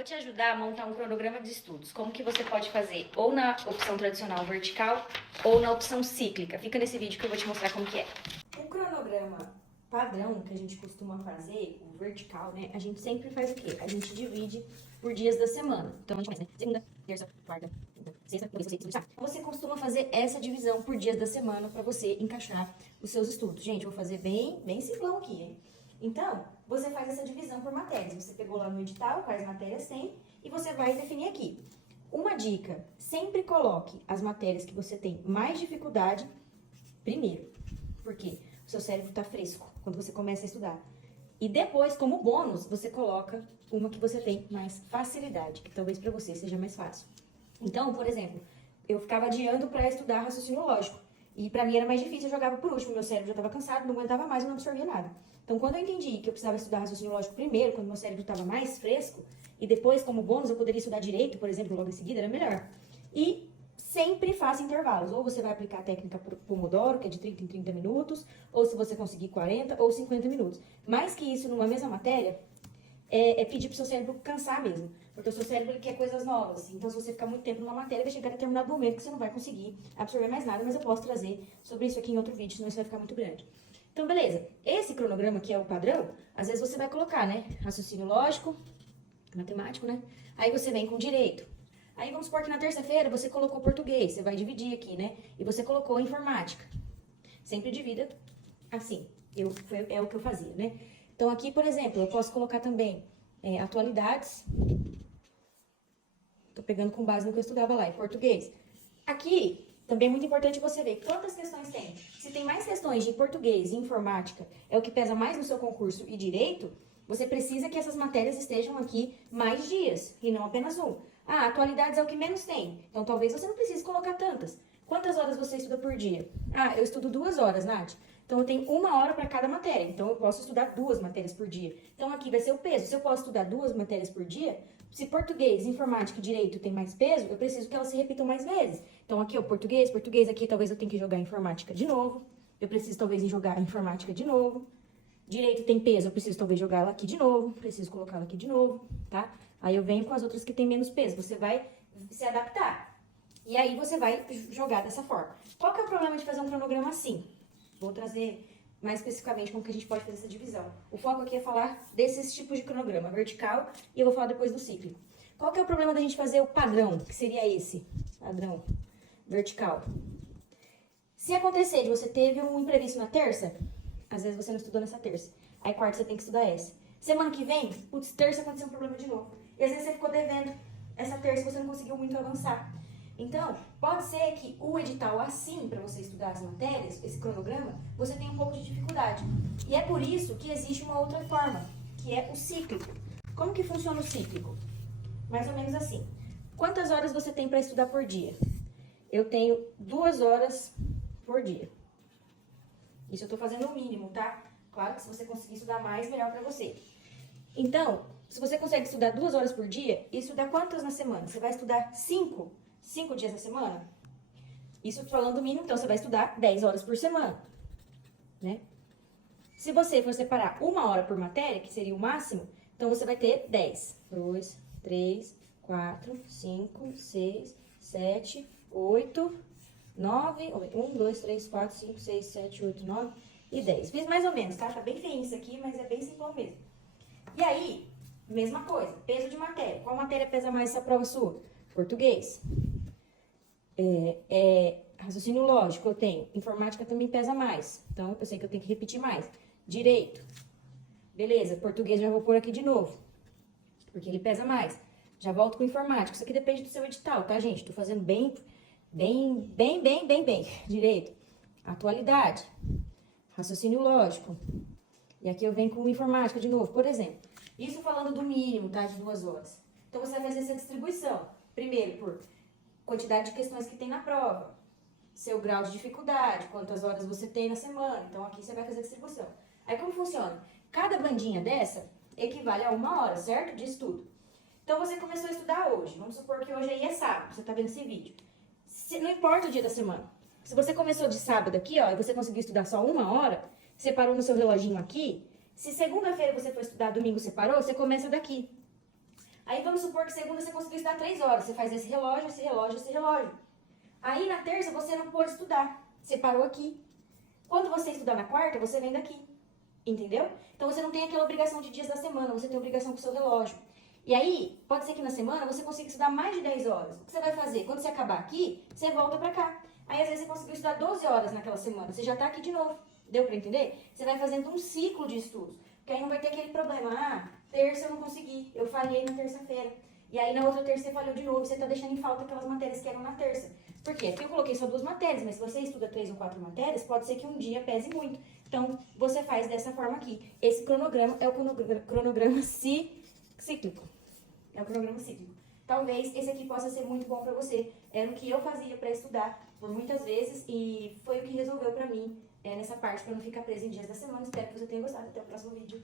Vou te ajudar a montar um cronograma de estudos. Como que você pode fazer ou na opção tradicional vertical ou na opção cíclica. Fica nesse vídeo que eu vou te mostrar como que é. O cronograma padrão que a gente costuma fazer, o vertical, né? A gente sempre faz o quê? A gente divide por dias da semana. Então a gente começa, né? Segunda, terça, quarta, quinta, sexta, sábado. Você costuma fazer essa divisão por dias da semana para você encaixar os seus estudos. Gente, eu vou fazer bem simplão aqui, hein? Então, você faz essa divisão por matérias. Você pegou lá no edital quais matérias tem e você vai definir aqui. Uma dica, sempre coloque as matérias que você tem mais dificuldade primeiro. Porque o seu cérebro está fresco quando você começa a estudar. E depois, como bônus, você coloca uma que você tem mais facilidade, que talvez para você seja mais fácil. Então, por exemplo, eu ficava adiando para estudar raciocínio lógico. E para mim era mais difícil, eu jogava por último, meu cérebro já estava cansado, não aguentava mais, eu não absorvia nada. Então, quando eu entendi que eu precisava estudar raciocínio lógico primeiro, quando meu cérebro estava mais fresco, e depois, como bônus, eu poderia estudar direito, por exemplo, logo em seguida, era melhor. E sempre faça intervalos. Ou você vai aplicar a técnica Pomodoro, que é de 30 em 30 minutos, ou se você conseguir 40 ou 50 minutos. Mais que isso, numa mesma matéria, é pedir pro seu cérebro cansar mesmo. Porque o seu cérebro ele quer coisas novas. Então, se você ficar muito tempo numa matéria, vai chegar a determinado momento que você não vai conseguir absorver mais nada. Mas eu posso trazer sobre isso aqui em outro vídeo, senão isso vai ficar muito grande. Então, beleza. Esse cronograma que é o padrão, às vezes você vai colocar, né? Raciocínio lógico, matemático, né? Aí você vem com direito. Aí vamos supor que na terça-feira você colocou português. Você vai dividir aqui, né? E você colocou informática. Sempre divida assim. É o que eu fazia, né? Então, aqui, por exemplo, eu posso colocar também atualidades. Tô pegando com base no que eu estudava lá, em português. Aqui, também é muito importante você ver quantas questões tem. Se tem mais questões de português e informática, é o que pesa mais no seu concurso e direito, você precisa que essas matérias estejam aqui mais dias, e não apenas um. Ah, atualidades é o que menos tem. Então, talvez você não precise colocar tantas. Quantas horas você estuda por dia? Ah, eu estudo 2 horas, Nath. Então, eu tenho 1 hora para cada matéria. Então, eu posso estudar 2 matérias por dia. Então, aqui vai ser o peso. Se eu posso estudar 2 matérias por dia, se português, informática e direito tem mais peso, eu preciso que elas se repitam mais vezes. Então, aqui, o português aqui, talvez eu tenha que jogar informática de novo. Eu preciso, talvez, jogar informática de novo. Direito tem peso, eu preciso, talvez, jogar ela aqui de novo. Preciso colocá-la aqui de novo, tá? Aí, eu venho com as outras que tem menos peso. Você vai se adaptar. E aí, você vai jogar dessa forma. Qual que é o problema de fazer um cronograma assim? Vou trazer mais especificamente como que a gente pode fazer essa divisão. O foco aqui é falar desses tipos de cronograma, vertical, e eu vou falar depois do cíclico. Qual que é o problema da gente fazer o padrão, que seria esse? Padrão vertical. Se acontecer de você teve um imprevisto na terça, às vezes você não estudou nessa terça, aí quarta você tem que estudar essa. Semana que vem, putz, terça aconteceu um problema de novo. E às vezes você ficou devendo essa terça e você não conseguiu muito avançar. Então, pode ser que o edital assim, para você estudar as matérias, esse cronograma, você tenha um pouco de dificuldade. E é por isso que existe uma outra forma, que é o cíclico. Como que funciona o cíclico? Mais ou menos assim. Quantas horas você tem para estudar por dia? Eu tenho 2 horas por dia. Isso eu estou fazendo o mínimo, tá? Claro que se você conseguir estudar mais, melhor para você. Então, se você consegue estudar 2 horas por dia, isso dá quantas na semana? Você vai estudar 5 dias na semana? Isso falando do mínimo, então você vai estudar 10 horas por semana, né? Se você for separar 1 hora por matéria, que seria o máximo, então você vai ter 10. 2, 3, 4, 5, 6, 7, 8, 9, 1, 2, 3, 4, 5, 6, 7, 8, 9 e 10. Fiz mais ou menos, tá? Tá bem feinho isso aqui, mas é bem simplão mesmo. E aí, mesma coisa, peso de matéria. Qual matéria pesa mais essa prova sua? Português. Raciocínio lógico eu tenho. Informática também pesa mais. Então, eu sei que eu tenho que repetir mais. Direito. Beleza, português já vou pôr aqui de novo. Porque ele pesa mais. Já volto com informática. Isso aqui depende do seu edital, tá, gente? Tô fazendo bem. Direito. Atualidade. Raciocínio lógico. E aqui eu venho com informática de novo. Por exemplo, isso falando do mínimo, tá? De 2 horas. Então, você vai fazer essa distribuição. Primeiro, por quantidade de questões que tem na prova, seu grau de dificuldade, quantas horas você tem na semana. Então, aqui você vai fazer a distribuição. Aí, como funciona? Cada bandinha dessa equivale a 1 hora, certo? De estudo. Então, você começou a estudar hoje. Vamos supor que hoje aí é sábado, você tá vendo esse vídeo. Não importa o dia da semana. Se você começou de sábado aqui, ó, e você conseguiu estudar só 1 hora, você parou no seu reloginho aqui, se segunda-feira você for estudar, domingo você parou, você começa daqui. Aí vamos supor que segunda você conseguiu estudar 3 horas. Você faz esse relógio, esse relógio, esse relógio. Aí na terça você não pôde estudar. Você parou aqui. Quando você estudar na quarta, você vem daqui. Entendeu? Então você não tem aquela obrigação de dias da semana, você tem obrigação com o seu relógio. E aí, pode ser que na semana você consiga estudar mais de 10 horas. O que você vai fazer? Quando você acabar aqui, você volta pra cá. Aí às vezes você conseguiu estudar 12 horas naquela semana, você já tá aqui de novo. Deu pra entender? Você vai fazendo um ciclo de estudos. Porque aí não vai ter aquele problema. Ah, terça eu não consegui, eu falhei na terça-feira. E aí na outra terça você falhou de novo, você tá deixando em falta aquelas matérias que eram na terça. Por quê? Aqui eu coloquei só 2 matérias, mas se você estuda 3 ou 4 matérias, pode ser que um dia pese muito. Então, você faz dessa forma aqui. Esse cronograma é o cronograma cíclico. É o cronograma cíclico. Talvez esse aqui possa ser muito bom pra você. Era o que eu fazia pra estudar por muitas vezes e foi o que resolveu pra mim nessa parte, pra não ficar presa em dias da semana. Espero que você tenha gostado. Até o próximo vídeo.